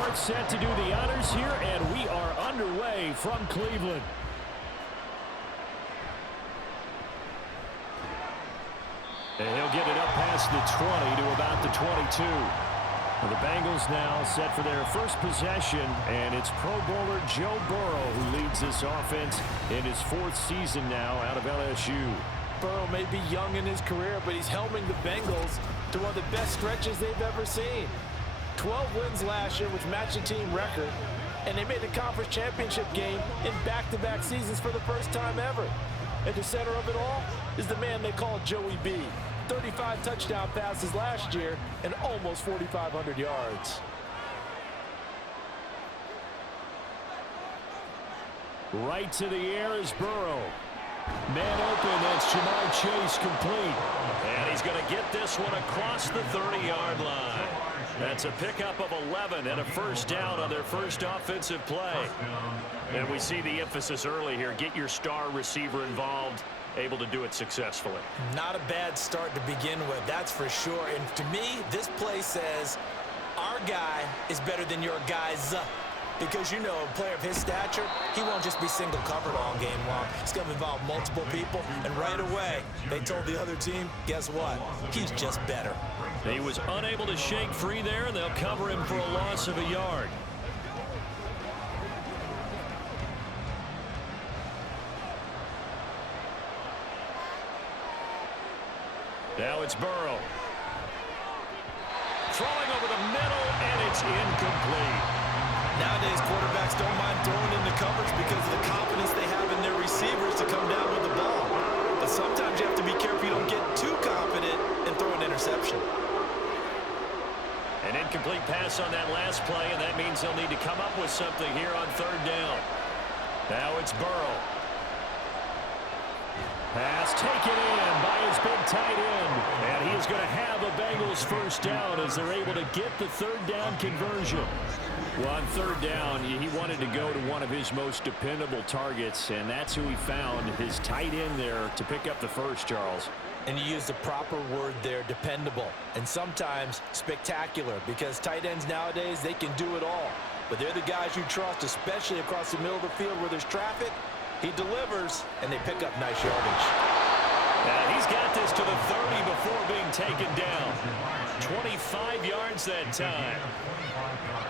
short set to do the honors here, and we are underway from Cleveland. And he'll get it up past the 20 to about the 22. The Bengals now set for their first possession, and it's Pro Bowler Joe Burrow who leads this offense in his fourth season now out of LSU. Burrow may be young in his career, but he's helming the Bengals to one of the best stretches they've ever seen. 12 wins last year, which matched the team record, and they made the conference championship game in back-to-back seasons for the first time ever. At the center of it all is the man they call Joey B. 35 touchdown passes last year and almost 4,500 yards. Right to the air is Burrow. Man open, that's Jamar Chase complete. And he's going to get this one across the 30-yard line. That's a pickup of 11 and a first down on their first offensive play. And we see the emphasis early here. Get your star receiver involved, able to do it successfully. Not a bad start to begin with, that's for sure. And to me, this play says our guy is better than your guys. Because, you know, a player of his stature, he won't just be single covered all game long. He's going to involve multiple people, and right away, they told the other team, guess what? He's just better. He was unable to shake free there, and they'll cover him for a loss of a yard. Now it's Burrow. Throwing over the middle, and it's incomplete. Nowadays, quarterbacks don't mind throwing into coverage because of the confidence they have in their receivers to come down with the ball. But sometimes you have to be careful you don't get too confident and throw an interception. An incomplete pass on that last play, and that means they'll need to come up with something here on third down. Now it's Burrow. Pass taken in by his big tight end. And he is going to have a Bengals first down as they're able to get the third down conversion. Well, on third down, he wanted to go to one of his most dependable targets, and that's who he found, his tight end there, to pick up the first, Charles. And you use the proper word there, dependable, and sometimes spectacular, because tight ends nowadays, they can do it all. But they're the guys you trust, especially across the middle of the field where there's traffic. He delivers, and they pick up nice yardage. And he's got this to the 30 before being taken down. 25 yards that time.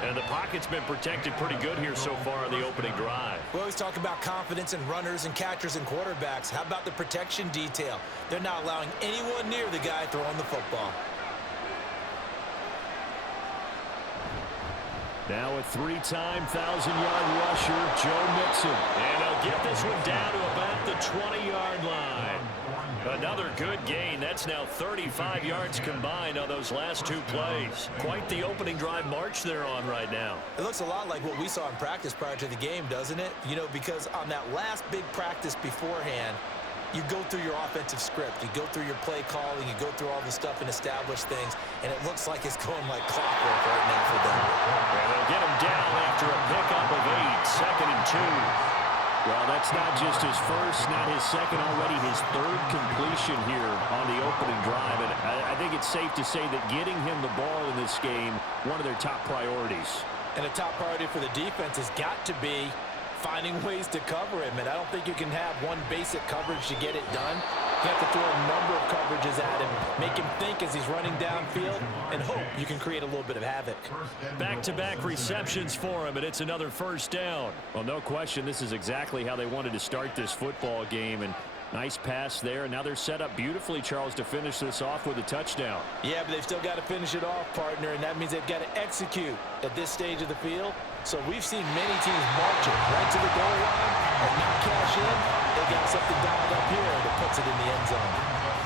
And the pocket's been protected pretty good here so far on the opening drive. We always talk about confidence in runners and catchers and quarterbacks. How about the protection detail? They're not allowing anyone near the guy throwing the football. Now a three-time 1,000-yard rusher, Joe Mixon. And he'll get this one down to about the 20-yard line. Another good gain. That's now 35 yards combined on those last two plays. Quite the opening drive march they're on right now. It looks a lot like what we saw in practice prior to the game, doesn't it? You know, because on that last big practice beforehand, you go through your offensive script. You go through your play calling. You go through all the stuff and establish things. And it looks like it's going like clockwork right now for them. And they'll get him down after a pickup of 8, 2nd and 2. Well, that's not just his first, not his second, already his third completion here on the opening drive. And I think it's safe to say that getting him the ball in this game, one of their top priorities. And a top priority for the defense has got to be finding ways to cover him. And I don't think you can have one basic coverage to get it done. You have to throw a number of coverages at him, make him think as he's running downfield, and hope you can create a little bit of havoc. Back-to-back receptions for him, and it's another first down. Well, no question, this is exactly how they wanted to start this football game. And nice pass there. And now they're set up beautifully, Charles, to finish this off with a touchdown. Yeah, but they've still got to finish it off, partner, and that means they've got to execute at this stage of the field. So we've seen many teams marching right to the goal line and not cash in. They got something dialed up here that puts it in the end zone.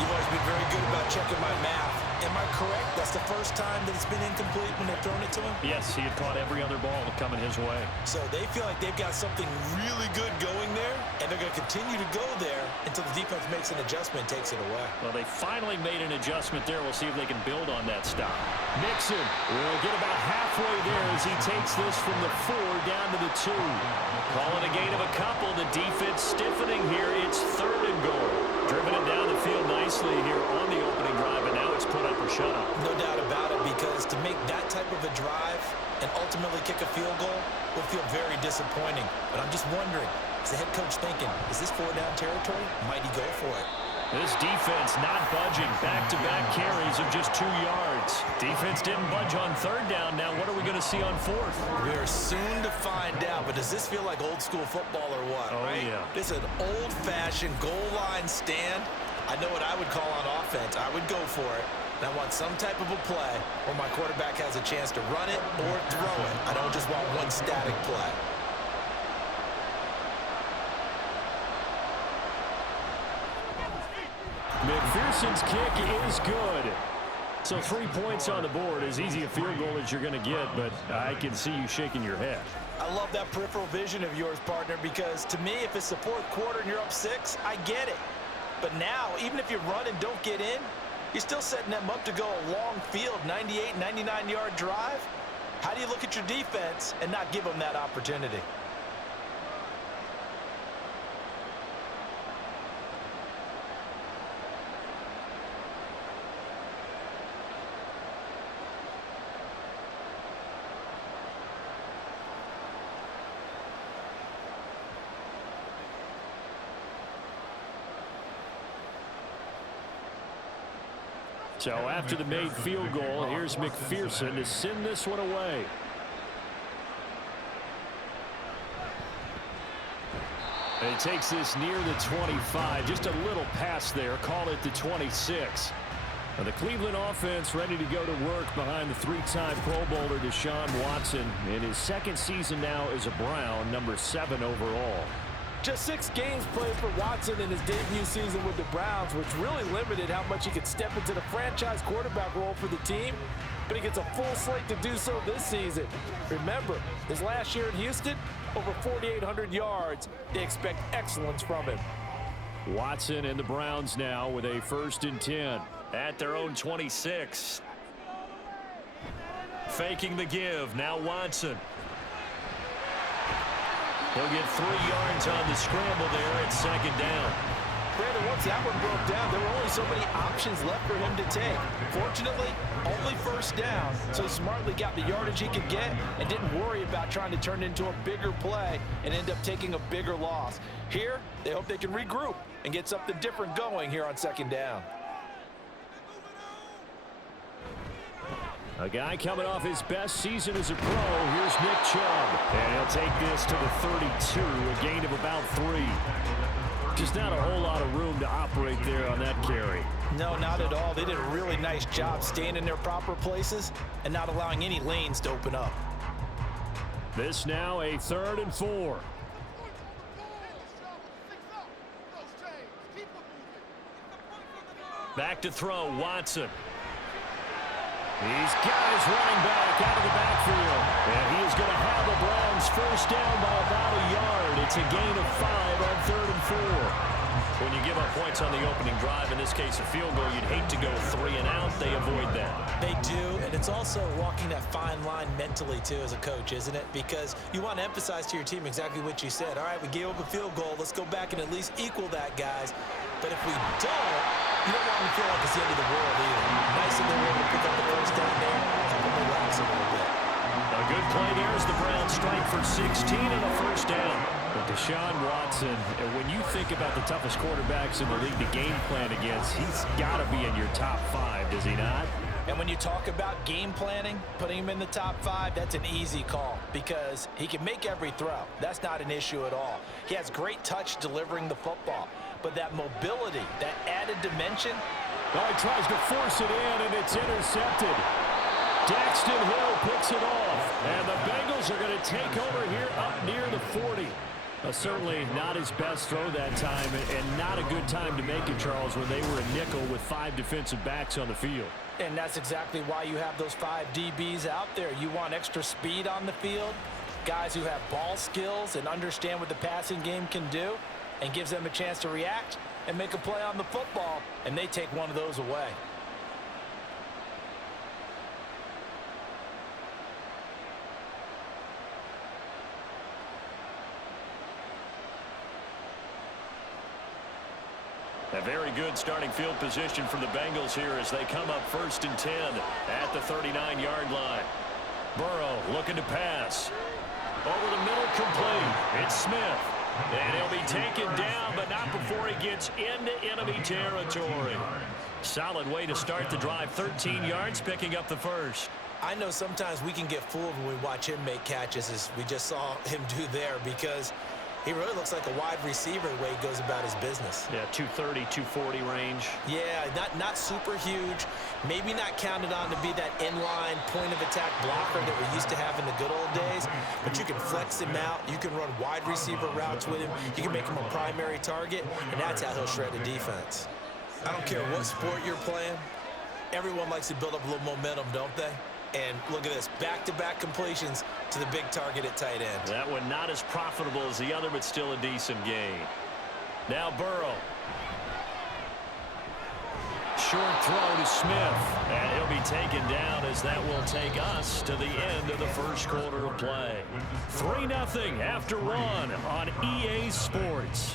You've always been very good about checking my math. Am I correct? That's the first time that it's been incomplete when they've thrown it to him? Yes, he had caught every other ball coming his way. So they feel like they've got something really good going there, and they're going to continue to go there until the defense makes an adjustment and takes it away. Well, they finally made an adjustment there. We'll see if they can build on that stop. Mixon will get about halfway there as he takes this from the 4 down to the 2. Calling a gain of a couple. The defense stiffening here. It's 3rd and goal. Driven it down the field nicely here on the opening drive, and now it's put up or shut up. No doubt about it, because to make that type of a drive, and ultimately kick a field goal will feel very disappointing. But I'm just wondering, is the head coach thinking, is this 4-down territory? Might he go for it? This defense not budging. Back-to-back carries of just 2 yards. Defense didn't budge on 3rd down. Now what are we going to see on 4th? We're soon to find out, but does this feel like old school football or what? Oh, right? Yeah. This is an old-fashioned goal line stand. I know what I would call on offense. I would go for it. And I want some type of a play where my quarterback has a chance to run it or throw it. I don't just want one static play. McPherson's kick is good. So 3 points on the board, as easy a field goal as you're going to get, but I can see you shaking your head. I love that peripheral vision of yours, partner, because to me, if it's the 4th quarter and you're up 6, I get it. But now, even if you run and don't get in, you're still setting them up to go a long field, 98, 99-yard drive. How do you look at your defense and not give them that opportunity? So after the made field goal, here's McPherson to send this one away. And he takes this near the 25. Just a little pass there. Call it the 26. Now the Cleveland offense ready to go to work behind the 3-time Pro Bowler Deshaun Watson in his 2nd season now as a Brown, number 7 overall. Just 6 games played for Watson in his debut season with the Browns, which really limited how much he could step into the franchise quarterback role for the team. But he gets a full slate to do so this season. Remember, his last year in Houston, over 4,800 yards. They expect excellence from him. Watson and the Browns now with a 1st and 10 at their own 26. Faking the give. Now Watson. He'll get 3 yards on the scramble there at 2nd down. Brandon, once that one broke down, there were only so many options left for him to take. Fortunately, only 1st down, so he smartly got the yardage he could get and didn't worry about trying to turn it into a bigger play and end up taking a bigger loss. Here, they hope they can regroup and get something different going here on 2nd down. A guy coming off his best season as a pro. Here's Nick Chubb. And he'll take this to the 32, a gain of about 3. Just not a whole lot of room to operate there on that carry. No, not at all. They did a really nice job staying in their proper places and not allowing any lanes to open up. This now a 3rd and 4. Back to throw, Watson. He's got his running back out of the backfield. And he is going to have the Browns 1st down by about a yard. It's a gain of 5 on 3rd and 4. When you give up points on the opening drive, in this case a field goal, you'd hate to go 3 and out. They avoid that. They do, and it's also walking that fine line mentally, too, as a coach, isn't it? Because you want to emphasize to your team exactly what you said. All right, we gave up a field goal. Let's go back and at least equal that, guys. But if we don't, you don't want them to feel like it's the end of the world either. Nice that they were able to pick up the 1st down there. Help them relax a little bit. A good play there as the Browns strike for 16 and a 1st down. But Deshaun Watson, and when you think about the toughest quarterbacks in the league to game plan against, he's got to be in your top 5, does he not? And when you talk about game planning, putting him in the top 5, that's an easy call because he can make every throw. That's not an issue at all. He has great touch delivering the football. But that mobility, that added dimension. Oh, he tries to force it in, and it's intercepted. Daxton Hill picks it off. And the Bengals are going to take over here up near the 40. Certainly not his best throw that time, and not a good time to make it, Charles, when they were a nickel with 5 defensive backs on the field. And that's exactly why you have those 5 DBs out there. You want extra speed on the field, guys who have ball skills and understand what the passing game can do, and gives them a chance to react and make a play on the football, and they take one of those away. A very good starting field position for the Bengals here as they come up 1st and 10 at the 39-yard line. Burrow looking to pass. Over the middle, complete. It's Smith. And he'll be taken down, but not before he gets into enemy territory. Solid way to start the drive. 13 yards, picking up the first. I know sometimes we can get fooled when we watch him make catches, as we just saw him do there, because he really looks like a wide receiver the way he goes about his business. Yeah, 230, 240 range. Yeah, not super huge. Maybe not counted on to be that inline point-of-attack blocker that we used to have in the good old days. But you can flex him out. You can run wide receiver routes with him. You can make him a primary target, and that's how he'll shred a defense. I don't care what sport you're playing. Everyone likes to build up a little momentum, don't they? And look at this, back-to-back completions to the big target at tight end. That one not as profitable as the other, but still a decent gain. Now Burrow. Short throw to Smith. And he'll be taken down, as that will take us to the end of the first quarter of play. 3-0 after one on EA Sports.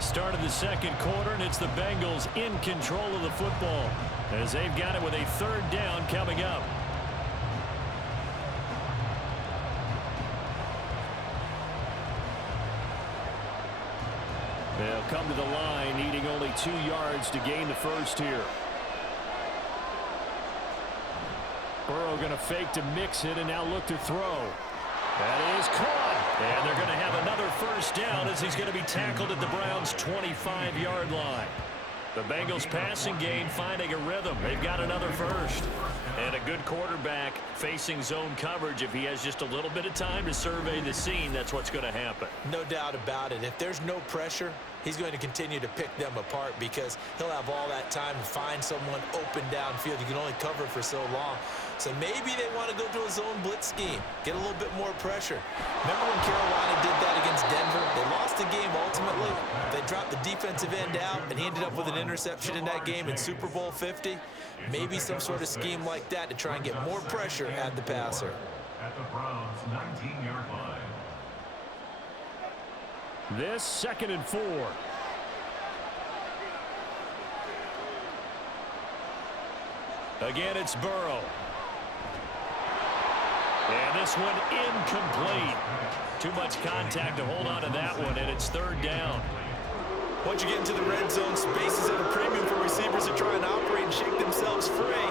Start of the second quarter, and it's the Bengals in control of the football as they've got it with a third down coming up. They'll come to the line, needing only 2 yards to gain the first here. Burrow going to fake to mix it and now look to throw. That is caught. And they're going to have another first down as he's going to be tackled at the Browns' 25-yard line. The Bengals passing game finding a rhythm. They've got another first. And a good quarterback facing zone coverage. If he has just a little bit of time to survey the scene, that's what's going to happen. No doubt about it. If there's no pressure, he's going to continue to pick them apart because he'll have all that time to find someone open downfield. You can only cover for so long. So maybe they want to go to a zone blitz scheme, get a little bit more pressure. Remember when Carolina did that against Denver? They lost the game ultimately. They dropped the defensive end out, and he ended up with an interception in that game in Super Bowl 50. Maybe some sort of scheme like that to try and get more pressure at the passer. At the Browns' 19-yard line. This 2nd and 4. Again, it's Burrow. And this one incomplete. Too much contact to hold on to that one, and it's third down. Once you get into the red zone, space is at a premium for receivers to try and operate and shake themselves free.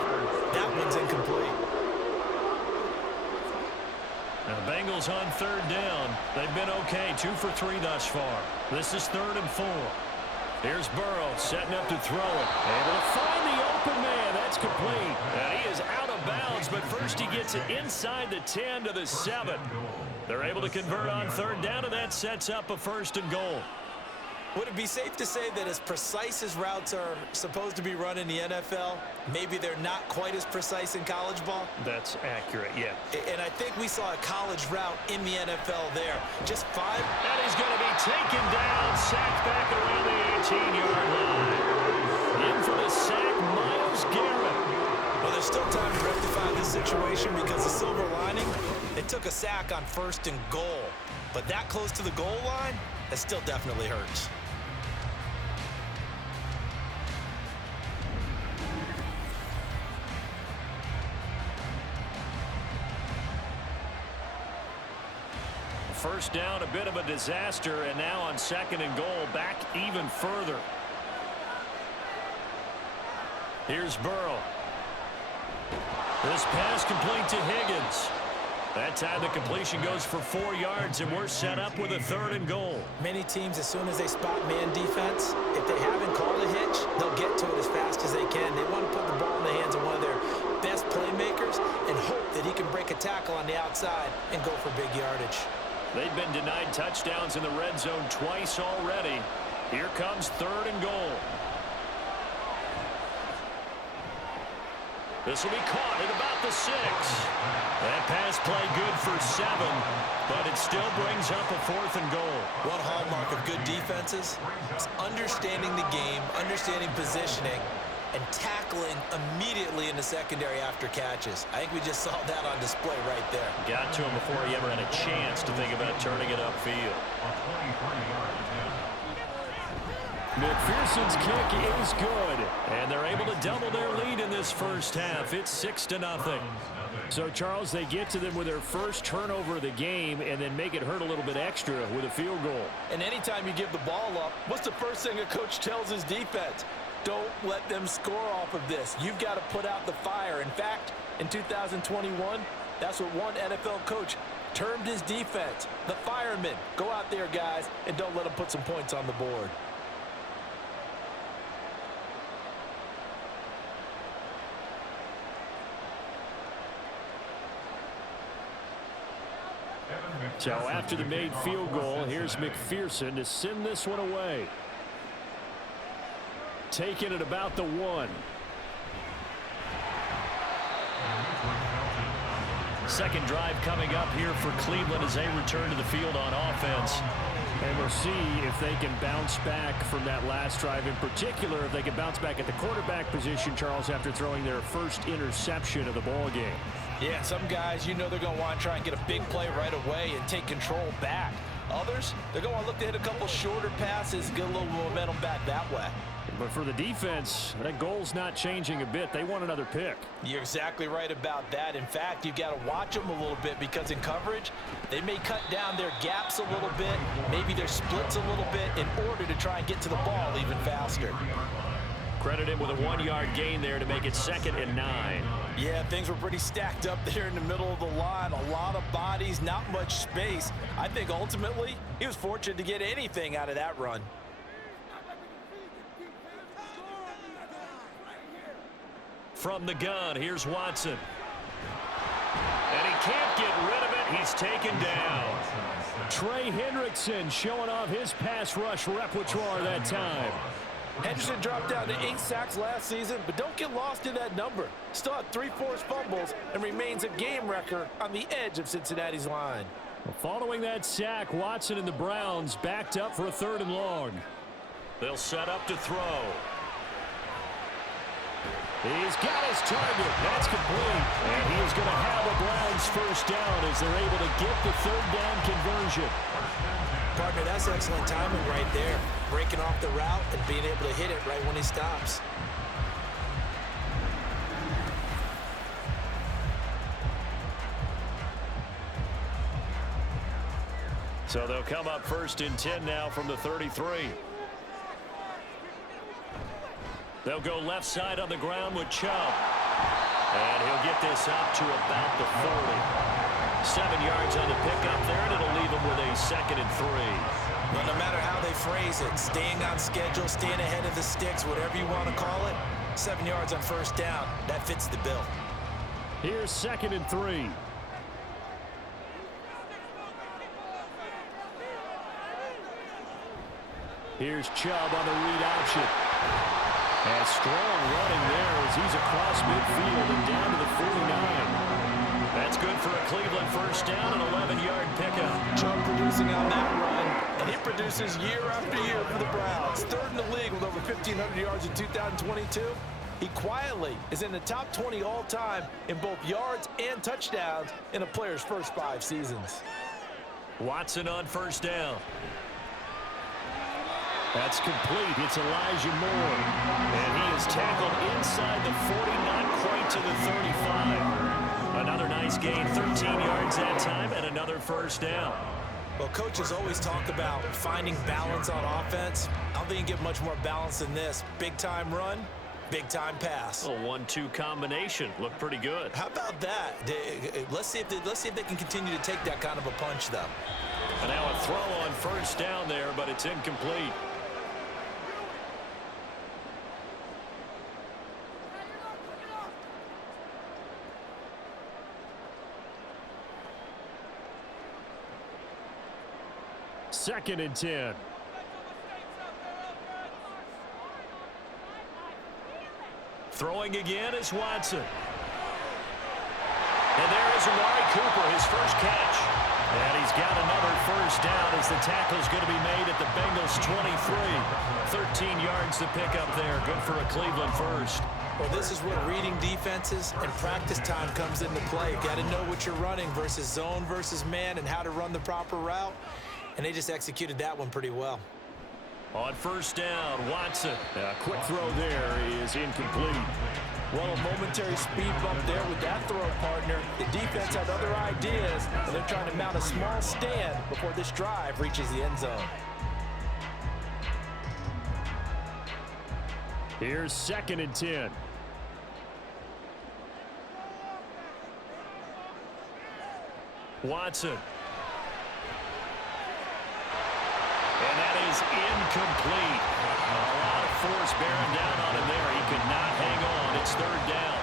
That one's incomplete. Now the Bengals on third down. They've been okay, 2 for 3 thus far. This is 3rd and 4. Here's Burrow setting up to throw it. Able to find the open man. That's complete. And he is out of bounds, but first he gets it inside the 10 to the 7. They're able to convert on third down, and that sets up a 1st and goal. Would it be safe to say that as precise as routes are supposed to be run in the NFL, maybe they're not quite as precise in college ball? That's accurate, yeah. And I think we saw a college route in the NFL there. Just 5. And he's going to be taken down, sacked back around the 18-yard line. In for the sack, Myles Garrett. Well, there's still time to rectify this situation because the silver lining, they took a sack on 1st and goal. But that close to the goal line, that still definitely hurts. First down, a bit of a disaster, and now on 2nd and goal, back even further. Here's Burrow. This pass complete to Higgins. That time the completion goes for 4 yards, and we're set up with a 3rd and goal. Many teams, as soon as they spot man defense, if they haven't called a hitch, they'll get to it as fast as they can. They want to put the ball in the hands of one of their best playmakers and hope that he can break a tackle on the outside and go for big yardage. They've been denied touchdowns in the red zone twice already. Here comes 3rd and goal. This will be caught at about the 6. That pass play good for 7, but it still brings up a 4th and goal. One hallmark of good defenses is understanding the game, understanding positioning, and tackling immediately in the secondary after catches. I think we just saw that on display right there. Got to him before he ever had a chance to think about turning it upfield. McPherson's kick is good, and they're able to double their lead in this first half. It's 6-0. So, Charles, they get to them with their first turnover of the game and then make it hurt a little bit extra with a field goal. And anytime you give the ball up, what's the first thing a coach tells his defense? Don't let them score off of this. You've got to put out the fire. In fact, in 2021, that's what one NFL coach termed his defense. The firemen. Go out there, guys, and don't let them put some points on the board. So after the made field goal, here's McPherson to send this one away. Taking it about the 1. Second drive coming up here for Cleveland as they return to the field on offense. And we'll see if they can bounce back from that last drive. In particular, if they can bounce back at the quarterback position, Charles, after throwing their first interception of the ball game. Yeah, some guys, you know they're going to want to try and get a big play right away and take control back. Others, they're going to look to hit a couple shorter passes, get a little momentum back that way. But for the defense, that goal's not changing a bit. They want another pick. You're exactly right about that. In fact, you've got to watch them a little bit because in coverage, they may cut down their gaps a little bit, maybe their splits a little bit in order to try and get to the ball even faster. Credit him with a 1-yard gain there to make it 2nd and 9. Yeah, things were pretty stacked up there in the middle of the line. A lot of bodies, not much space. I think ultimately he was fortunate to get anything out of that run. From the gun, here's Watson. And he can't get rid of it. He's taken down. Trey Hendrickson showing off his pass rush repertoire that time. Henderson dropped down to 8 sacks last season, but don't get lost in that number. Still had 3 forced fumbles and remains a game wrecker on the edge of Cincinnati's line. Following that sack, Watson and the Browns backed up for a 3rd and long. They'll set up to throw. He's got his target. That's complete. And he is going to have the Browns first down as they're able to get the 3rd down conversion. Partner, that's excellent timing right there. Breaking off the route and being able to hit it right when he stops. So they'll come up 1st and 10 now from the 33. They'll go left side on the ground with Chubb. And he'll get this up to about the 40. 7 yards on the pickup there, and it'll leave him with a 2nd and 3. Well, no matter how they phrase it, staying on schedule, staying ahead of the sticks, whatever you want to call it, 7 yards on 1st down, that fits the bill. Here's 2nd and 3. Here's Chubb on the read option. And strong running there as he's across midfield and down to the 49. That's good for a Cleveland first down, an 11-yard pickup. Chubb producing on that run, and he produces year after year for the Browns. 3rd in the league with over 1,500 yards in 2022. He quietly is in the top 20 all-time in both yards and touchdowns in a player's first 5 seasons. Watson on 1st down. That's complete. It's Elijah Moore. And he is tackled inside the 40, not quite to the 35. Another nice gain, 13 yards that time, and another first down. Well, coaches always talk about finding balance on offense. I don't think you can get much more balance than this. Big-time run, big-time pass. A 1-2 combination. Looked pretty good. How about that? Let's see if they can continue to take that kind of a punch, though. And now a throw on 1st down there, but it's incomplete. Second and 10. Throwing again is Watson. And there is Amari Cooper, his first catch. And he's got another first down as the tackle's going to be made at the Bengals 23. 13 yards to pick up there. Good for a Cleveland first. Well, this is where reading defenses and practice time comes into play. You've got to know what you're running versus zone versus man and how to run the proper route. And they just executed that one pretty well. On first down, Watson. A quick throw there is incomplete. Well, a momentary speed bump there with that throw partner. The defense had other ideas, and they're trying to mount a small stand before this drive reaches the end zone. Here's 2nd and 10. Watson. And that is incomplete. A lot of force bearing down on him there. He could not hang on. It's 3rd down.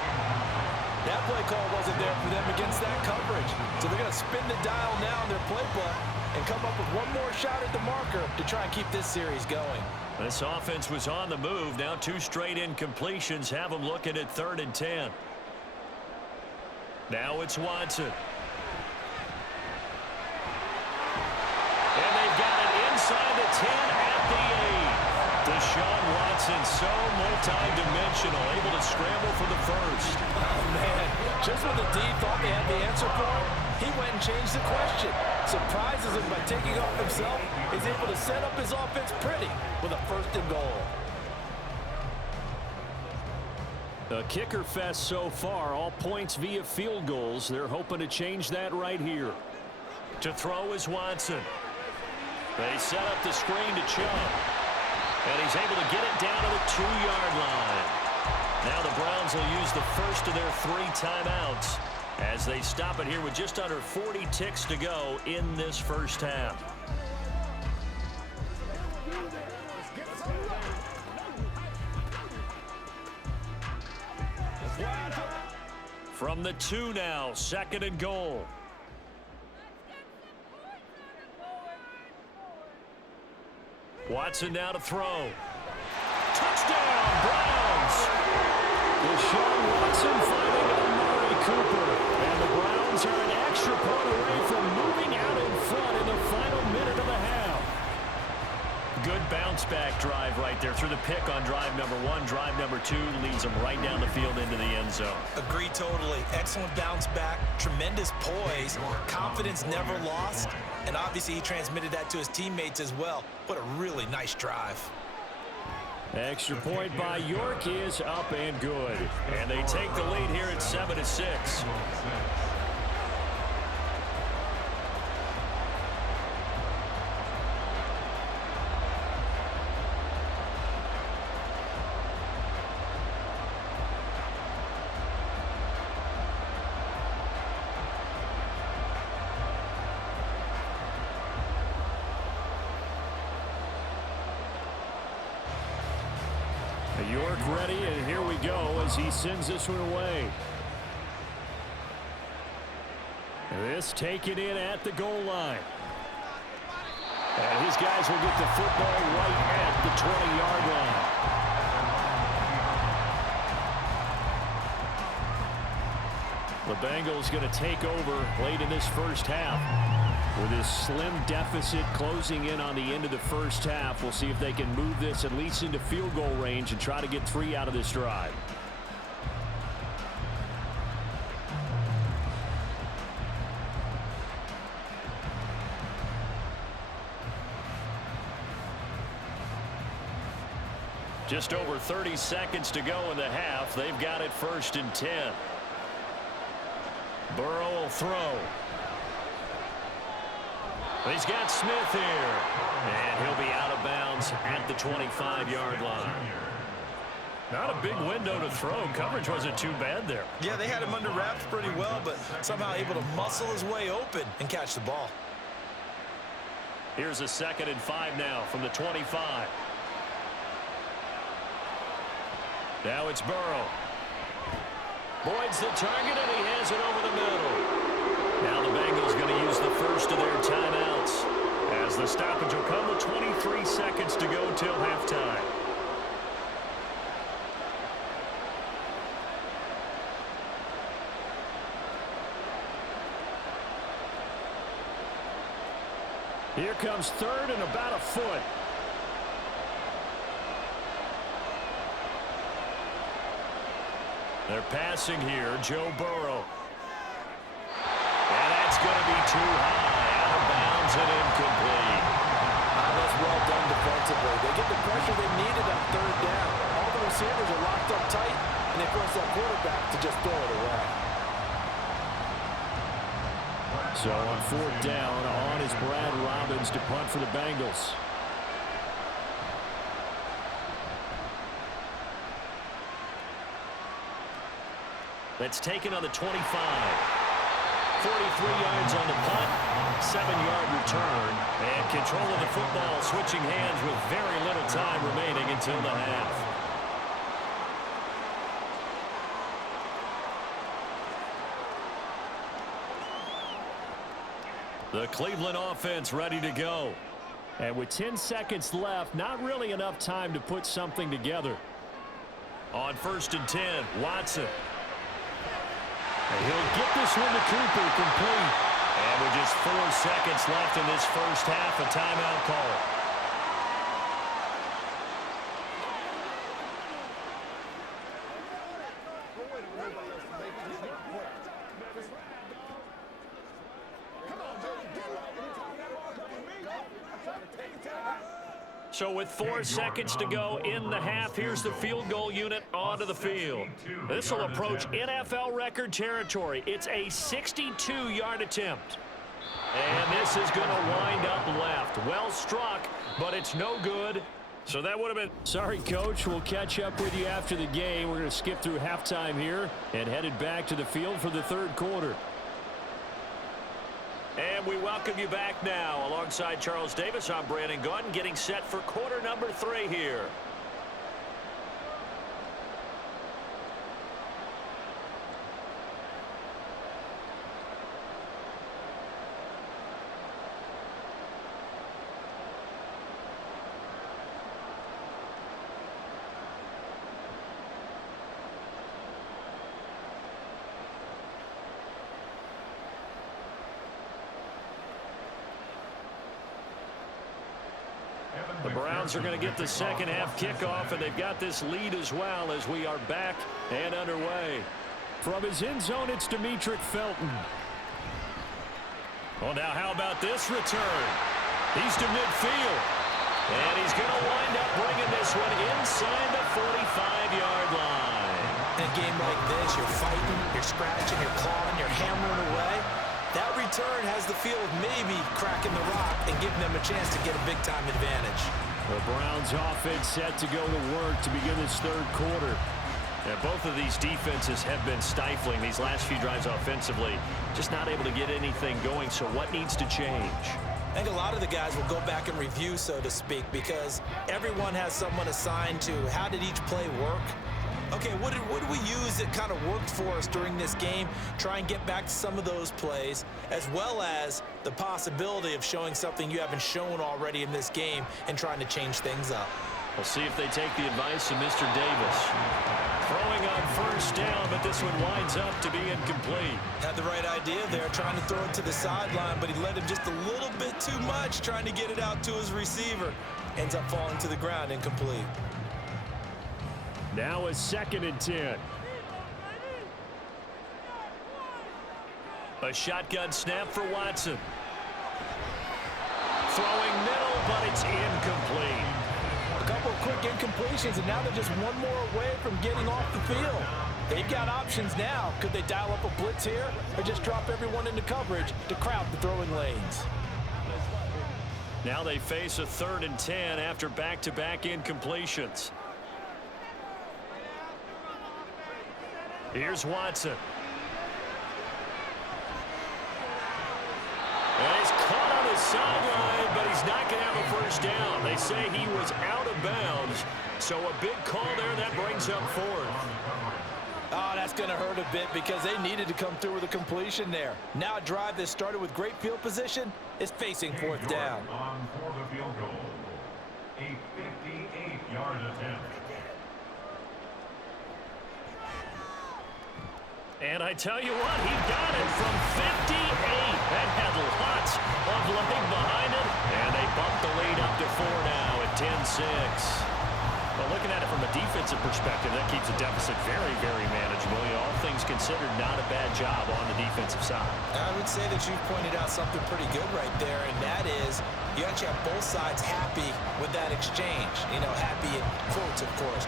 That play call wasn't there for them against that coverage. So they're going to spin the dial now in their playbook and come up with one more shot at the marker to try and keep this series going. This offense was on the move. Now 2 straight incompletions have them looking at 3rd and 10. Now it's Watson. And they've got it inside the 10 at the 8. Deshaun Watson, so multi-dimensional, able to scramble for the first. Oh, man. Just when the D thought they had the answer for him, he went and changed the question. Surprises him by taking off himself. He's able to set up his offense pretty with a 1st and goal. A kicker fest so far, all points via field goals. They're hoping to change that right here. To throw is Watson. They set up the screen to Chubb. And he's able to get it down to the 2-yard line. Now the Browns will use the first of their 3 timeouts as they stop it here with just under 40 ticks to go in this first half. From the 2 now, 2nd and goal. Watson now to throw. Touchdown, Browns! Deshaun Watson finding Amari Cooper. And the Browns are an extra point away from moving out in front in the final minute of the half. Good bounce-back drive right there through the pick on drive number 1. Drive number 2 leads them right down the field into the end zone. Agree totally. Excellent bounce back, tremendous poise, confidence never lost, and obviously he transmitted that to his teammates as well. What a really nice drive. Extra point by York is up and good. And they take the lead here at 7-6. York ready, and here we go as he sends this one away. This taken in at the goal line. And his guys will get the football right at the 20-yard line. The Bengals going to take over late in this first half. With this slim deficit closing in on the end of the first half, we'll see if they can move this at least into field goal range and try to get 3 out of this drive. Just over 30 seconds to go in the half. They've got it 1st and 10. Burrow will throw. He's got Smith here, and he'll be out of bounds at the 25-yard line. Not a big window to throw. Coverage wasn't too bad there. Yeah, they had him under wraps pretty well, but somehow able to muscle his way open and catch the ball. Here's a 2nd and 5 now from the 25. Now it's Burrow. Boyd's the target, and he has it over the middle. Now the Bengals going to use the first of their timeouts as the stoppage will come with 23 seconds to go till halftime. Here comes 3rd and about a foot. They're passing here, Joe Burrow. And that's going to be too high, out of bounds and incomplete. That's well done defensively. They get the pressure they needed on third down. All the receivers are locked up tight, and they force that quarterback to just throw it away. So on fourth down, on is Brad Robbins to punt for the Bengals. That's taken on the 25. 43 yards on the punt, 7-yard return, and control of the football switching hands with very little time remaining until the half. The Cleveland offense ready to go. And with 10 seconds left, not really enough time to put something together. On 1st and 10, Watson. And he'll get this one to Cooper complete. And with just 4 seconds left in this first half, a timeout call. So with 4 seconds to go in the half, here's the field goal unit onto the field. This will approach NFL record territory. It's a 62-yard attempt. And this is going to wind up left. Well struck, but it's no good. So that would have been... Sorry, Coach. We'll catch up with you after the game. We're going to skip through halftime here and headed back to the field for the third quarter. And we welcome you back now. Alongside Charles Davis, I'm Brandon Gunn, getting set for quarter number 3 here. The Browns are going to get the second half kickoff, and they've got this lead as well as we are back and underway. From his end zone, it's Demetric Felton. Well, now how about this return? He's to midfield, and he's going to wind up bringing this one inside the 45-yard line. In a game like this, you're fighting, you're scratching, you're clawing, you're hammering away. That return has the feel of maybe cracking the rock and giving them a chance to get a big-time advantage. The Browns offense set to go to work to begin this third quarter. And both of these defenses have been stifling these last few drives offensively. Just not able to get anything going, so what needs to change? I think a lot of the guys will go back and review, so to speak, because everyone has someone assigned to how did each play work. Okay, what did we use that kind of worked for us during this game? Try and get back to some of those plays, as well as the possibility of showing something you haven't shown already in this game and trying to change things up. We'll see if they take the advice of Mr. Davis. Throwing on first down, but this one winds up to be incomplete. Had the right idea there, trying to throw it to the sideline, but he led him just a little bit too much, trying to get it out to his receiver. Ends up falling to the ground, incomplete. Now a 2nd and 10. A shotgun snap for Watson. Throwing middle, but it's incomplete. A couple of quick incompletions, and now they're just one more away from getting off the field. They've got options now. Could they dial up a blitz here or just drop everyone into coverage to crowd the throwing lanes? Now they face a 3rd and 10 after back-to-back incompletions. Here's Watson. And he's caught on his sideline, but he's not going to have a first down. They say he was out of bounds, so a big call there that brings up 4th. Oh, that's going to hurt a bit because they needed to come through with a completion there. Now a drive that started with great field position is facing 4th down. On for the field goal. A 58-yard attempt. And I tell you what, he got it from 58. That had lots of leg behind it. And they bumped the lead up to 4 now at 10-6. Well, looking at it from a defensive perspective, that keeps the deficit very, very manageable. All things considered, not a bad job on the defensive side. I would say that you've pointed out something pretty good right there, and that is you actually have both sides happy with that exchange. You know, happy in quotes, of course.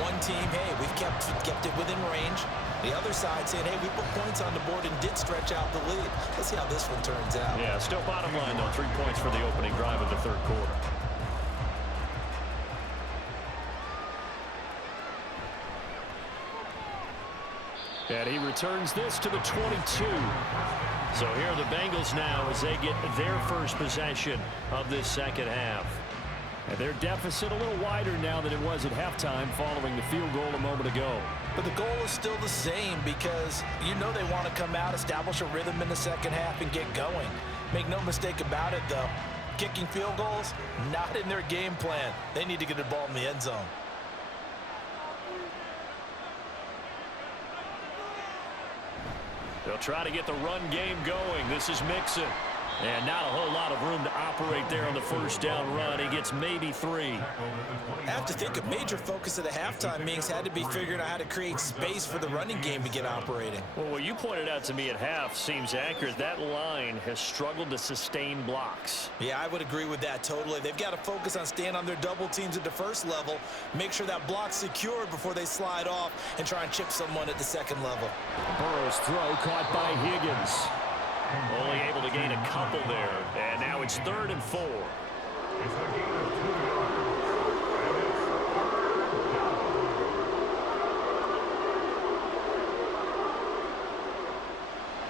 One team, hey, we've kept it within range. The other side saying, hey, we put points on the board and did stretch out the lead. Let's see how this one turns out. Yeah, still bottom line, though. 3 points for the opening drive of the third quarter. And he returns this to the 22. So here are the Bengals now as they get their first possession of this second half. And their deficit a little wider now than it was at halftime following the field goal a moment ago. But the goal is still the same because you know they want to come out, establish a rhythm in the second half, and get going. Make no mistake about it, though. Kicking field goals, not in their game plan. They need to get the ball in the end zone. They'll try to get the run game going. This is Mixon. And not a whole lot of room to operate there on the first down run. He gets maybe 3. I have to think a major focus of the halftime meetings had to be figuring out how to create space for the running game to get operating. Well, what you pointed out to me at half seems accurate. That line has struggled to sustain blocks. Yeah, I would agree with that totally. They've got to focus on staying on their double teams at the first level, make sure that block's secured before they slide off and try and chip someone at the second level. Burrow's throw caught by Higgins. Only able to gain a couple there. And now it's 3rd and 4.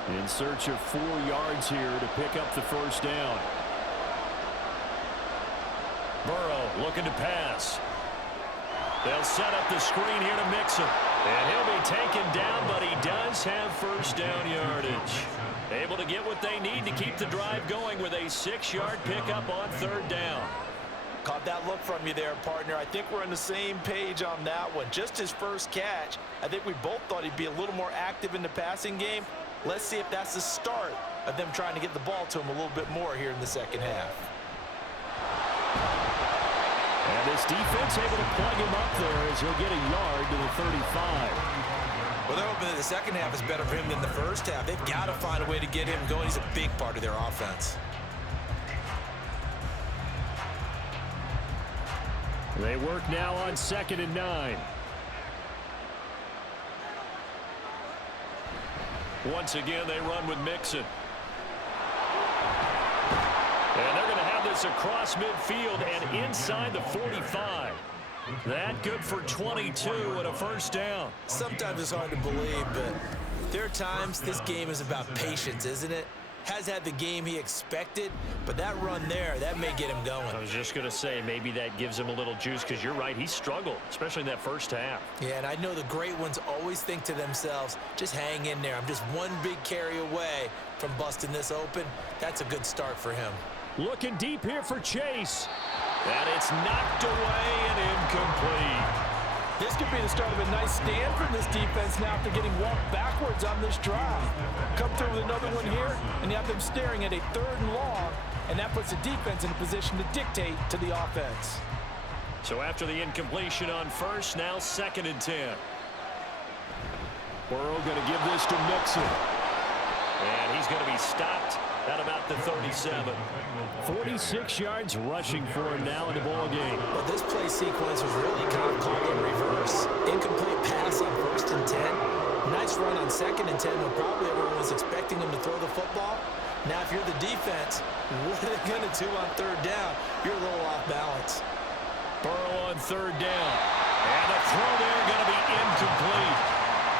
In search of 4 yards here to pick up the first down. Burrow looking to pass. They'll set up the screen here to Mixon. And he'll be taken down, but he does have first down yardage. Able to get what they need to keep the drive going with a 6-yard pickup on 3rd down. Caught that look from you there, partner. I think we're on the same page on that one. Just his first catch. I think we both thought he'd be a little more active in the passing game. Let's see if that's the start of them trying to get the ball to him a little bit more here in the second half. And this defense able to plug him up there as he'll get a yard to the 35. Well, they're hoping that the second half is better for him than the first half. They've got to find a way to get him going. He's a big part of their offense. They work now on 2nd and 9. Once again, they run with Mixon. And they're going to have this across midfield and inside the 45. That good for 22 and a first down. Sometimes it's hard to believe, but there are times this game is about patience, isn't it? Has had the game he expected, but that run there, that may get him going. I was just going to say, maybe that gives him a little juice because you're right, he struggled, especially in that first half. Yeah, and I know the great ones always think to themselves, just hang in there. I'm just one big carry away from busting this open. That's a good start for him. Looking deep here for Chase. And it's knocked away and incomplete. This could be the start of a nice stand from this defense now after getting walked backwards on this drive. Come through with another one here, and you have them staring at a 3rd and long, and that puts the defense in a position to dictate to the offense. So after the incompletion on first, now 2nd and 10. Burrow going to give this to Mixon. And he's going to be stopped at about the 37. 46 yards rushing for him now in the ball game. Well, this play sequence was really kind of called in reverse. Incomplete pass on 1st and 10. Nice run on 2nd and 10 when probably everyone was expecting him to throw the football. Now, if you're the defense, what are they going to do on 3rd down? You're a little off balance. Burrow on 3rd down. And the throw there going to be incomplete.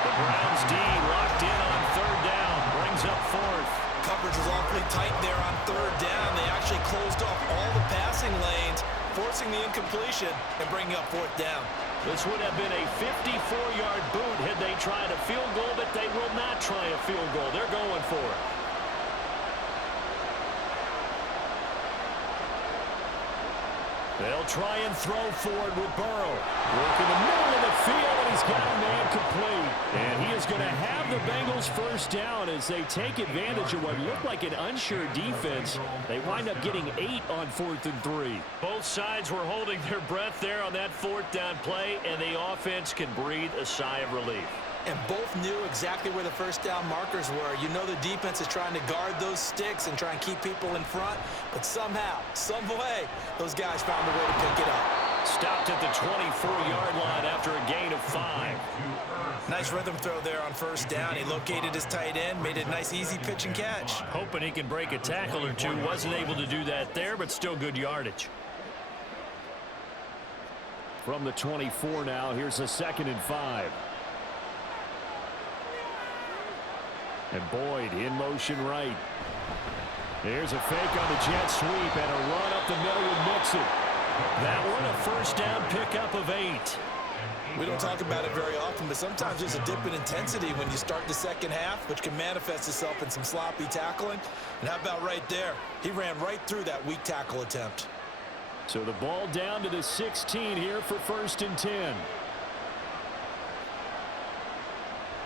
The Browns D locked in on 3rd down. Brings up 4th. Coverage was awfully tight there on 3rd down. They actually closed off all the passing lanes, forcing the incompletion and bringing up 4th down. This would have been a 54-yard boot had they tried a field goal, but they will not try a field goal. They're going for it. They'll try and throw forward with Burrow. Working the middle of the field, and he's got a man complete. And he is going to have the Bengals first down as they take advantage of what looked like an unsure defense. They wind up getting 8 on 4th and 3. Both sides were holding their breath there on that 4th down play, and the offense can breathe a sigh of relief. And both knew exactly where the first down markers were. You know the defense is trying to guard those sticks and try and keep people in front. But somehow, some way, those guys found a way to pick it up. Stopped at the 24-yard line after a gain of 5. Nice rhythm throw there on first down. He located his tight end, made it a nice, easy pitch and catch. Hoping he can break a tackle or two. Wasn't able to do that there, but still good yardage. From the 24 now, here's a 2nd and 5. And Boyd in motion right. There's a fake on the jet sweep and a run up the middle with Mixon. That one a first down pickup of 8. We don't talk about it very often, but sometimes there's a dip in intensity when you start the second half, which can manifest itself in some sloppy tackling. And how about right there? He ran right through that weak tackle attempt. So the ball down to the 16 here for 1st and 10.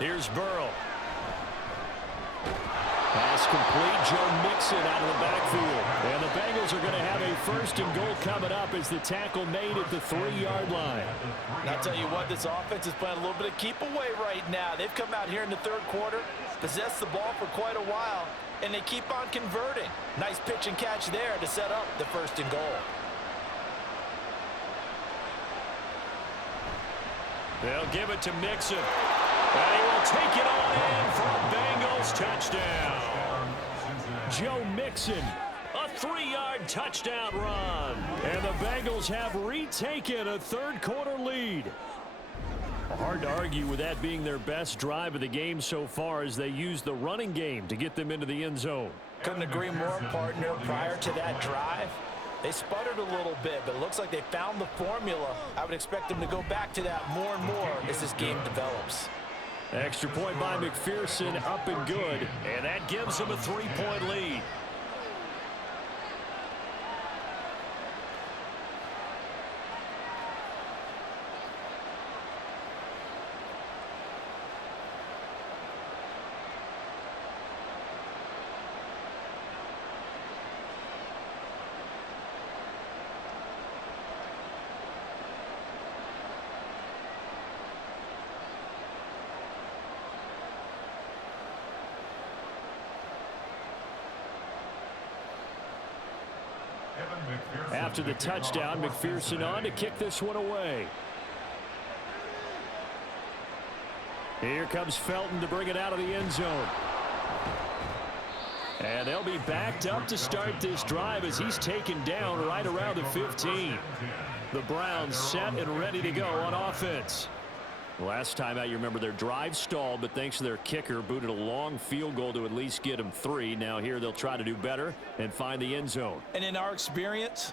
Here's Burrow. Pass complete. Joe Mixon out of the backfield. And the Bengals are going to have a 1st and goal coming up as the tackle made at the 3-yard line. And I'll tell you what, this offense is playing a little bit of keep away right now. They've come out here in the 3rd quarter, possessed the ball for quite a while, and they keep on converting. Nice pitch and catch there to set up the 1st and goal. They'll give it to Mixon. And he will take it on in for a Bengals touchdown. Joe Mixon, a 3-yard touchdown run. And the Bengals have retaken a 3rd quarter lead. Hard to argue with that being their best drive of the game so far as they used the running game to get them into the end zone. Couldn't agree more, partner. Prior to that drive, they sputtered a little bit, but it looks like they found the formula. I would expect them to go back to that more and more as this game develops. Extra point by McPherson, up and good. And that gives them a 3-point lead. After the touchdown, McPherson on to kick this one away. Here comes Felton to bring it out of the end zone. And they'll be backed up to start this drive as he's taken down right around the 15. The Browns set and ready to go on offense. Last time out, you remember their drive stalled, but thanks to their kicker, booted a long field goal to at least get them 3. Now here they'll try to do better and find the end zone. And in our experience,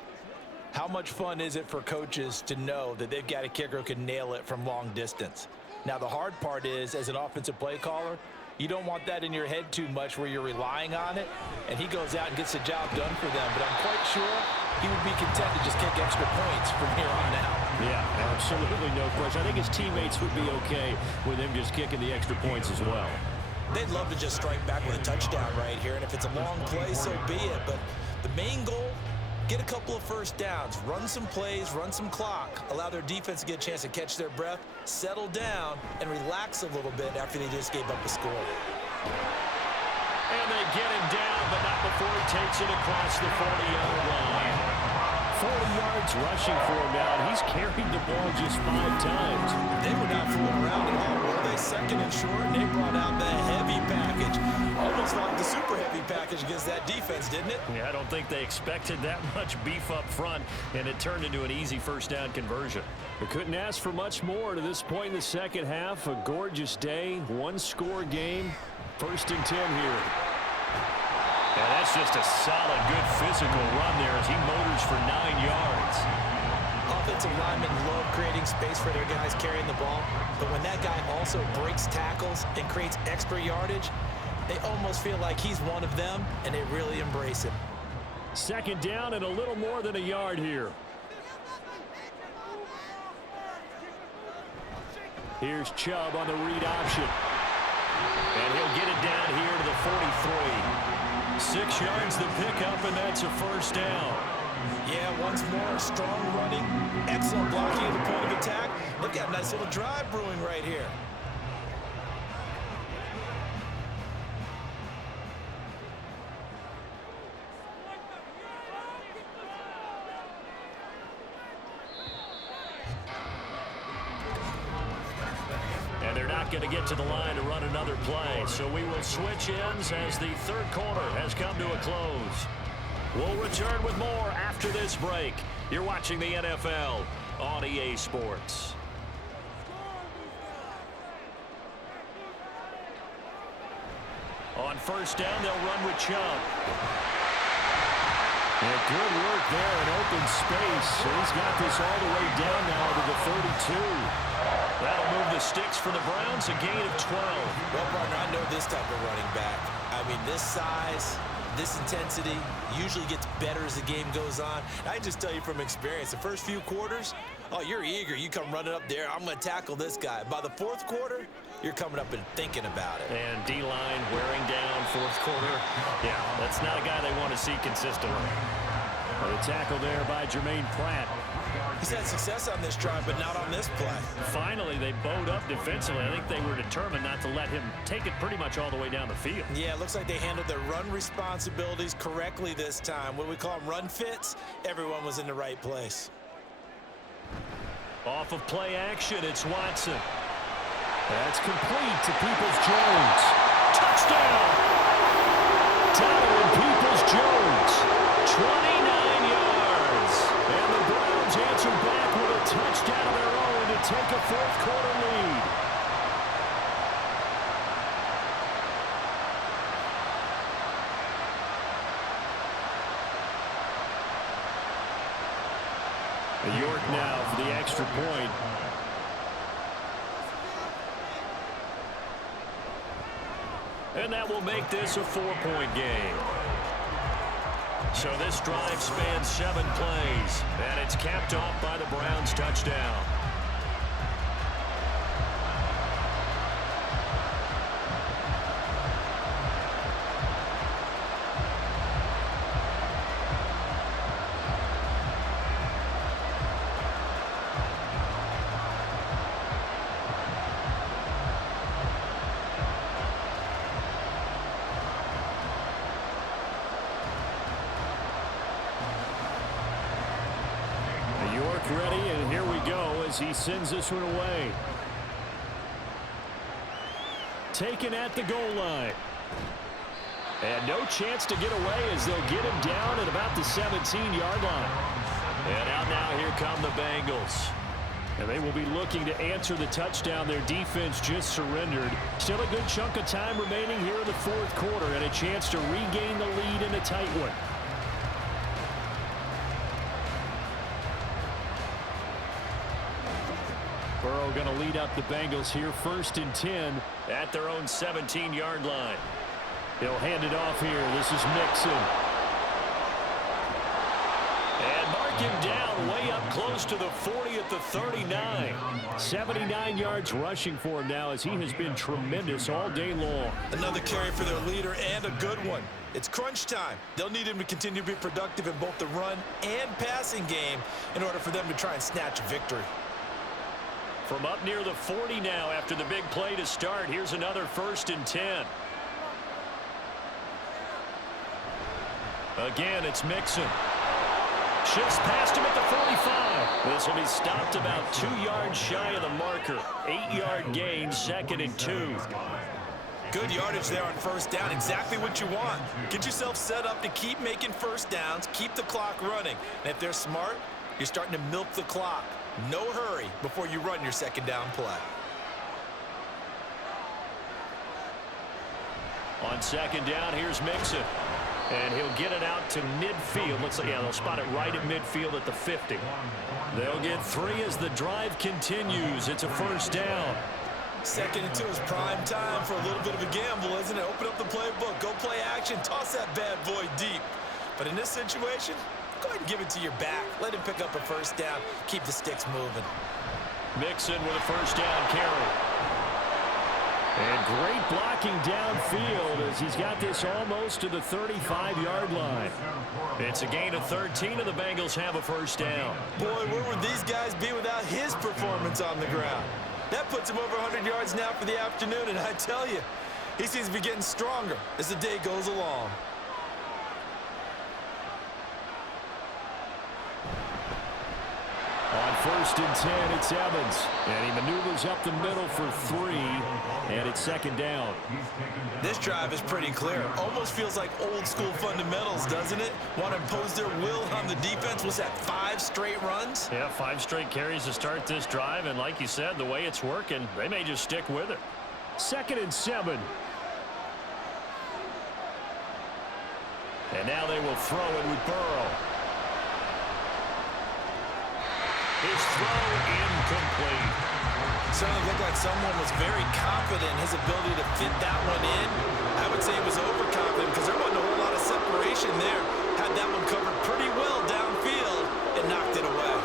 how much fun is it for coaches to know that they've got a kicker who can nail it from long distance? Now, the hard part is, as an offensive play caller, you don't want that in your head too much where you're relying on it, and he goes out and gets the job done for them. But I'm quite sure he would be content to just kick extra points from here on out. Yeah, absolutely no question. I think his teammates would be okay with him just kicking the extra points as well. They'd love to just strike back with a touchdown right here, and if it's a long play, so be it. But the main goal, get a couple of first downs, run some plays, run some clock, allow their defense to get a chance to catch their breath, settle down, and relax a little bit after they just gave up a score. And they get him down, but not before he takes it across the 40-yard line. 40 yards rushing for him now, and he's carried the ball just 5 times. They were not fooling around at all, were they? 2nd and short, and they brought out the heavy package. Almost like the super heavy package against that defense, didn't it? Yeah, I don't think they expected that much beef up front, and it turned into an easy first down conversion. They couldn't ask for much more to this point in the second half. A gorgeous day, 1-score game. 1st and 10 here. And that's just a solid, good physical run there as he motors for 9 yards. Offensive linemen love creating space for their guys carrying the ball, but when that guy also breaks tackles and creates extra yardage, they almost feel like he's one of them, and they really embrace him. 2nd down and a little more than a yard here. Here's Chubb on the read option. And he'll get it down here to the 43. 6 yards the pickup, and that's a first down. Yeah, once more, strong running, excellent blocking at the point of attack. Look at a nice little drive brewing right here. And they're not going to get to the line to run another play, so we will switch ends as the third quarter has come to a close. We'll return with more after this break. You're watching the NFL on EA Sports. On first down, they'll run with Chubb. And good work there in open space. He's got this all the way down now to the 32. That'll move the sticks for the Browns, a gain of 12. Well, partner, I know this type of running back. I mean, this size, this intensity usually gets better as the game goes on. I can just tell you from experience, the first few quarters, oh, you're eager. You come running up there, I'm going to tackle this guy. By the fourth quarter, you're coming up and thinking about it. And D-line wearing down fourth quarter. Yeah, that's not a guy they want to see consistently. Well, the tackle there by Jermaine Pratt. He's had success on this drive, but not on this play. Finally, they bowed up defensively. I think they were determined not to let him take it pretty much all the way down the field. Yeah, it looks like they handled their run responsibilities correctly this time. What we call them run fits, everyone was in the right place. Off of play action, it's Watson. That's complete to Peoples-Jones. Touchdown! Donovan Peoples-Jones, 29 yards. And the Browns answer back with a touchdown of their own to take a fourth quarter lead. York now for the extra point. And that will make this a 4-point game. So this drive spans 7 plays, and it's capped off by the Browns' touchdown. Ready, and here we go as he sends this one away. Taken at the goal line. And no chance to get away as they'll get him down at about the 17-yard line. And out now, here come the Bengals. And they will be looking to answer the touchdown their defense just surrendered. Still a good chunk of time remaining here in the fourth quarter and a chance to regain the lead in a tight one. Burrow going to lead up the Bengals here, 1st and 10 at their own 17-yard line. He'll hand it off here. This is Mixon. And mark him down way up close to the 40 at the 39. 79 yards rushing for him now as he has been tremendous all day long. Another carry for their leader and a good one. It's crunch time. They'll need him to continue to be productive in both the run and passing game in order for them to try and snatch a victory. From up near the 40 now after the big play to start. Here's another 1st and 10. Again, it's Mixon. Shifts past him at the 45. This will be stopped about 2 yards shy of the marker. 8-yard gain, 2nd and 2. Good yardage there on first down. Exactly what you want. Get yourself set up to keep making first downs, keep the clock running. And if they're smart, you're starting to milk the clock. No hurry before you run your second down play. On second down, here's Mixon. And he'll get it out to midfield. Looks like, yeah, they'll spot it right at midfield at the 50. They'll get 3 as the drive continues. It's a first down. 2nd and 2 is prime time for a little bit of a gamble, isn't it? Open up the playbook, go play action, toss that bad boy deep. But in this situation, go ahead and give it to your back. Let him pick up a first down. Keep the sticks moving. Mixon with a first down carry. And great blocking downfield as he's got this almost to the 35-yard line. It's a gain of 13, and the Bengals have a first down. Boy, where would these guys be without his performance on the ground? That puts him over 100 yards now for the afternoon, and I tell you, he seems to be getting stronger as the day goes along. On 1st and 10, it's Evans. And he maneuvers up the middle for 3, and it's 2nd down. This drive is pretty clear. Almost feels like old-school fundamentals, doesn't it? Want to impose their will on the defense. Was that 5 straight runs? Yeah, 5 straight carries to start this drive, and like you said, the way it's working, they may just stick with it. 2nd and 7. And now they will throw it with Burrow. His throw incomplete. Certainly looked like someone was very confident in his ability to fit that one in. I would say he was overconfident because there wasn't a whole lot of separation there. Had that one covered pretty well downfield and knocked it away.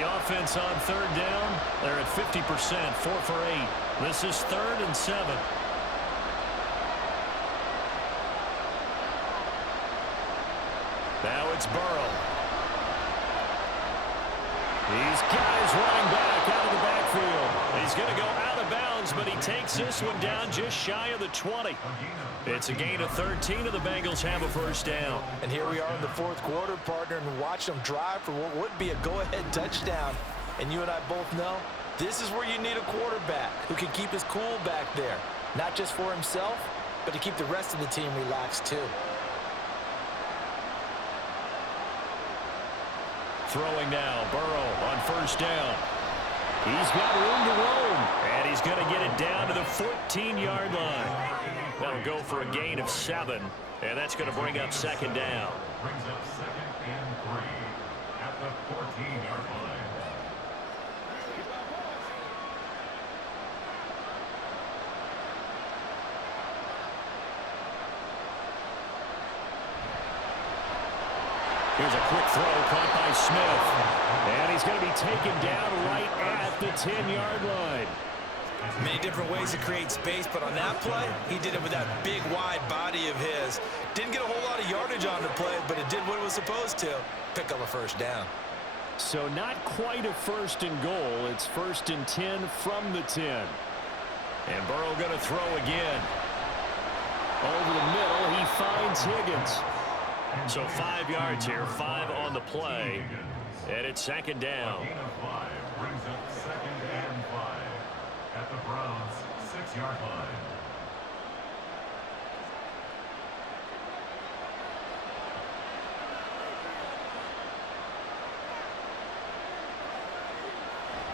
The offense on 3rd down, they're at 50%, 4 for 8. This is 3rd and 7. Now it's Burrow. He's got his running back out of the backfield. He's going to go out of bounds, but he takes this one down just shy of the 20. It's a gain of 13, and the Bengals have a first down. And here we are in the 4th quarter, partner, and watch them drive for what would be a go-ahead touchdown. And you and I both know this is where you need a quarterback who can keep his cool back there, not just for himself, but to keep the rest of the team relaxed too. Throwing now, Burrow on 1st down. He's got room to roam, and he's going to get it down to the 14-yard line. That'll go for a gain of 7, and that's going to bring up 2nd down. Brings up 2nd and 3 at the 14-yard line. Here's a quick throw caught by Smith. And he's going to be taken down right at the 10-yard line. Many different ways to create space, but on that play, he did it with that big, wide body of his. Didn't get a whole lot of yardage on the play, but it did what it was supposed to. Pick up a first down. So not quite a 1st and goal. It's 1st and 10 from the 10. And Burrow going to throw again. Over the middle, he finds Higgins. So 5 yards here, 5 on the play, and it's 2nd down. Gain of 5 brings up 2nd and 5 at the Browns' 6-yard line.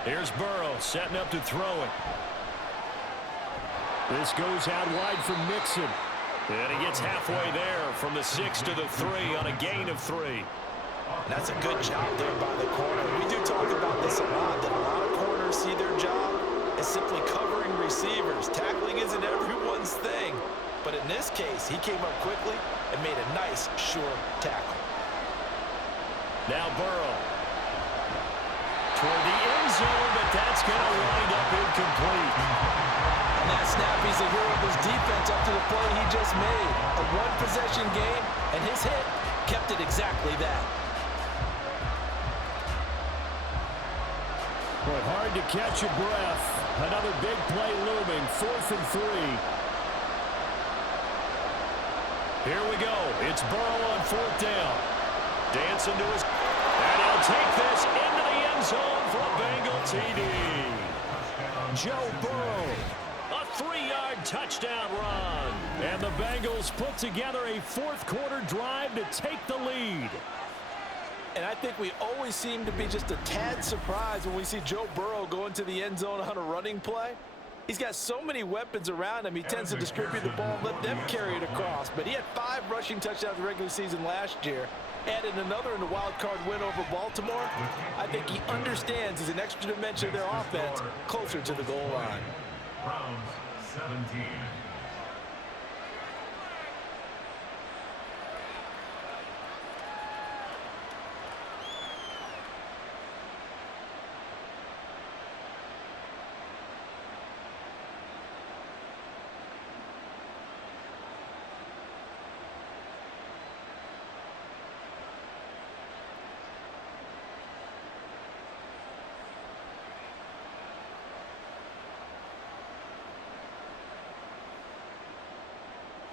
Here's Burrow setting up to throw it. This goes out wide for Mixon. And he gets halfway there from the 6 to the 3 on a gain of 3. And that's a good job there by the corner. We do talk about this a lot, that a lot of corners see their job as simply covering receivers. Tackling isn't everyone's thing. But in this case, he came up quickly and made a nice, sure tackle. Now Burrow. Toward the end zone, but that's going to wind up incomplete. On that snap, he's the hero of his defense up to the play he just made. A one-possession game, and his hit kept it exactly that. Boy, hard to catch your breath. Another big play looming, 4th and 3. Here we go. It's Burrow on 4th down. Dancing to his... And he'll take this into the end zone for a Bengal TD. Joe Burrow. A 3-yard touchdown run. And the Bengals put together a 4th quarter drive to take the lead. And I think we always seem to be just a tad surprised when we see Joe Burrow go into the end zone on a running play. He's got so many weapons around him. He tends to distribute the ball and let them carry it across. But he had 5 rushing touchdowns in the regular season last year. Added another in the wild card win over Baltimore. I think he understands he's an extra dimension of their offense closer to the goal line. Browns 17.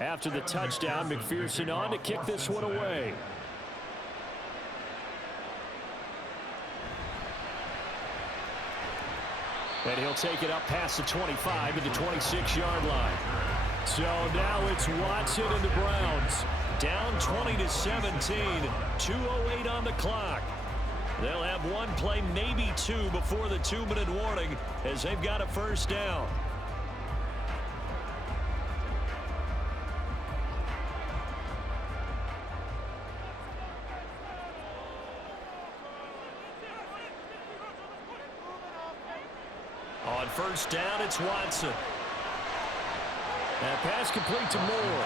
After the touchdown, McPherson on to kick this one away. And he'll take it up past the 25 to the 26-yard line. So now it's Watson and the Browns. Down 20-17, 2:08 on the clock. They'll have one play, maybe two, before the 2-minute warning as they've got a first down. On first down, it's Watson. And pass complete to Moore.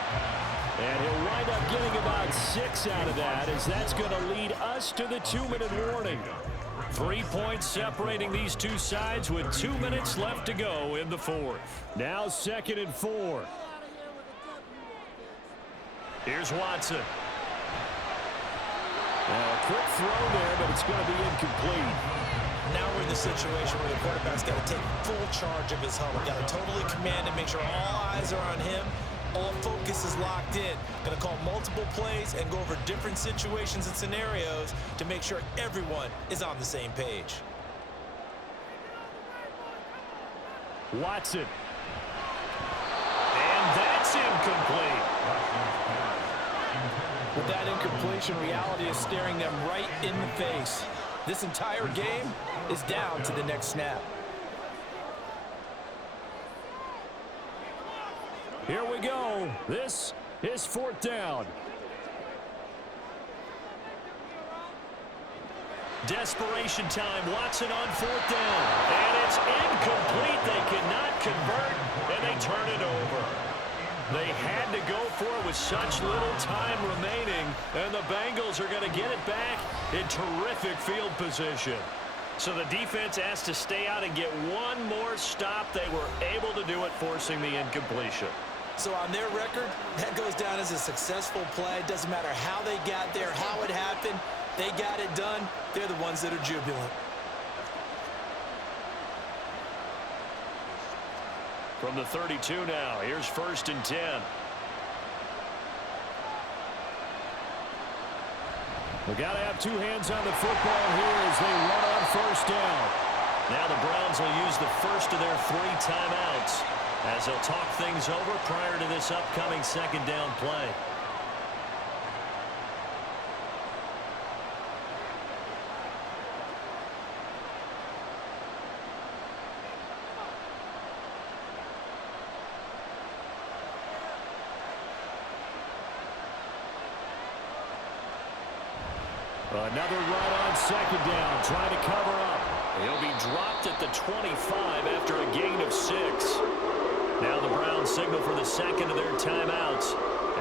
And he'll wind up getting about 6 out of that, as that's going to lead us to the 2-minute warning. 3 points separating these two sides with 2 minutes left to go in the fourth. Now 2nd and 4. Here's Watson. A quick throw there, but it's going to be incomplete. Now we're in the situation where the quarterback's got to take full charge of his huddle. Got to totally command and make sure all eyes are on him. All focus is locked in. Going to call multiple plays and go over different situations and scenarios to make sure everyone is on the same page. Watson. And that's incomplete. With that incompletion, reality is staring them right in the face. This entire game is down to the next snap. Here we go. This is 4th down. Desperation time. Watson on 4th down. And it's incomplete. They cannot convert, and they turn it over. They had to go for it with such little time remaining, and the Bengals are going to get it back in terrific field position. So the defense has to stay out and get one more stop. They were able to do it, forcing the incompletion. So on their record, that goes down as a successful play. Doesn't matter how they got there, how it happened. They got it done. They're the ones that are jubilant. From the 32 now, here's 1st and 10. We got to have two hands on the football here as they run on 1st down. Now the Browns will use the first of their 3 timeouts as they'll talk things over prior to this upcoming 2nd down play. Another run on 2nd down, trying to cover up. He'll be dropped at the 25 after a gain of 6. Now the Browns signal for the 2nd of their timeouts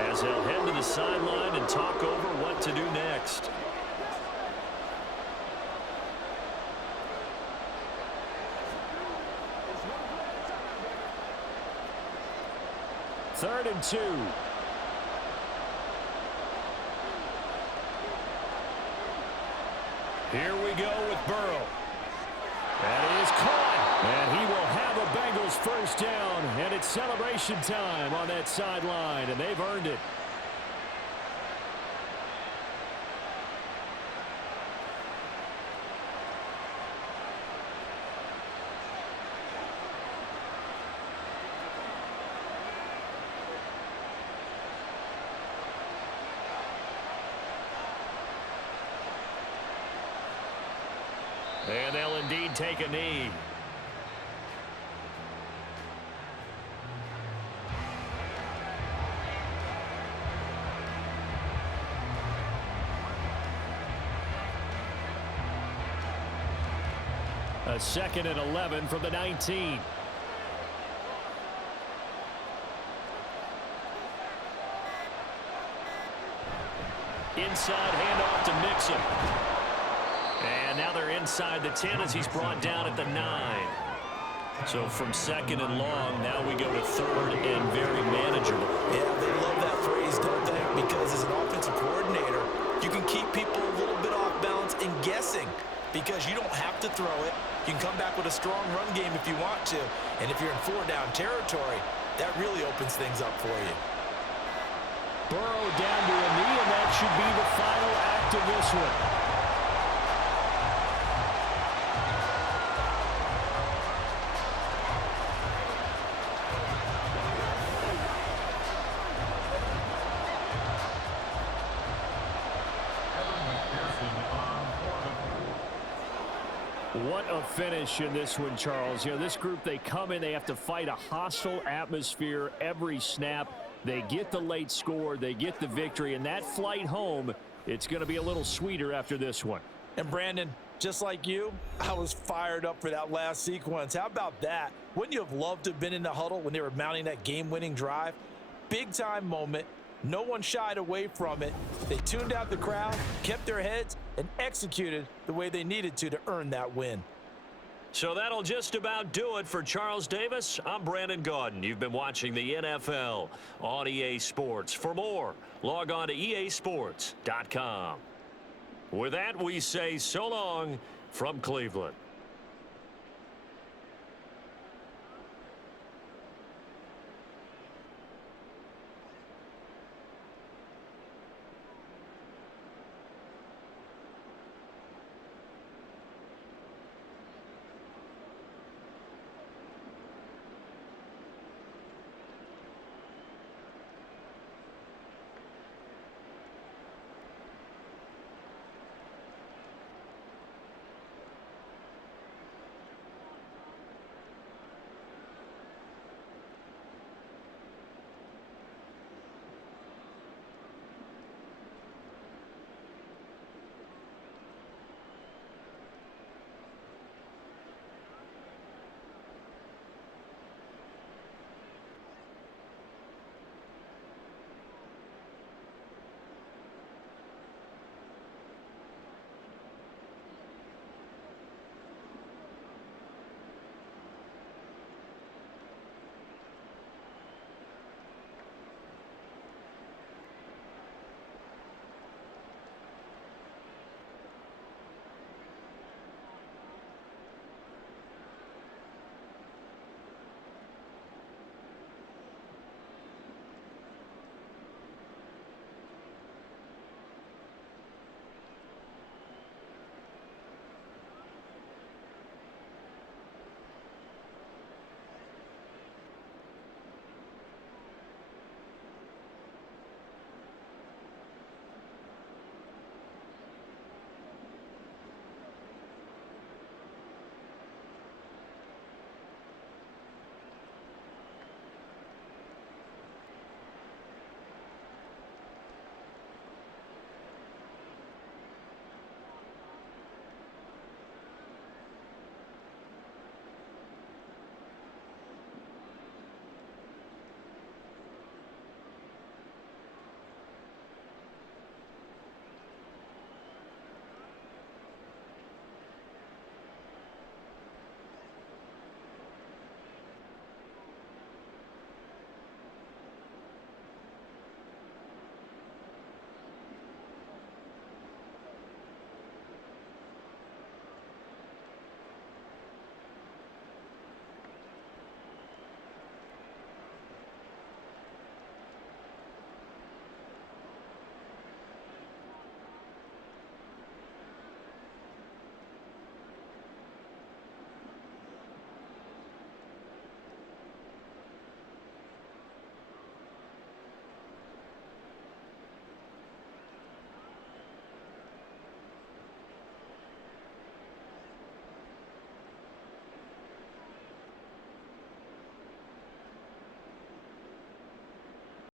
as they'll head to the sideline and talk over what to do next. Third and 2. Here we go with Burrow. That is caught. And he will have a Bengals first down. And it's celebration time on that sideline. And they've earned it. And they'll indeed take a knee. A 2nd and 11 from the 19. Inside handoff to Mixon. And now they're inside the 10 as he's brought down at the 9. So from 2nd and long, now we go to 3rd and very manageable. Yeah, they love that phrase, don't they? Because as an offensive coordinator, you can keep people a little bit off balance and guessing because you don't have to throw it. You can come back with a strong run game if you want to. And if you're in 4-down territory, that really opens things up for you. Burrow down to a knee, and that should be the final act of this one. What a finish in this one, Charles. You know, this group, they come in, they have to fight a hostile atmosphere every snap. They get the late score, they get the victory, and that flight home, it's going to be a little sweeter after this one. And Brandon, just like you, I was fired up for that last sequence. How about that? Wouldn't you have loved to have been in the huddle when they were mounting that game-winning drive? Big-time moment. No one shied away from it. They tuned out the crowd, kept their heads, and executed the way they needed to earn that win. So that'll just about do it for Charles Davis. I'm Brandon Gaudin. You've been watching the NFL on EA Sports. For more, log on to easports.com. With that, we say so long from Cleveland.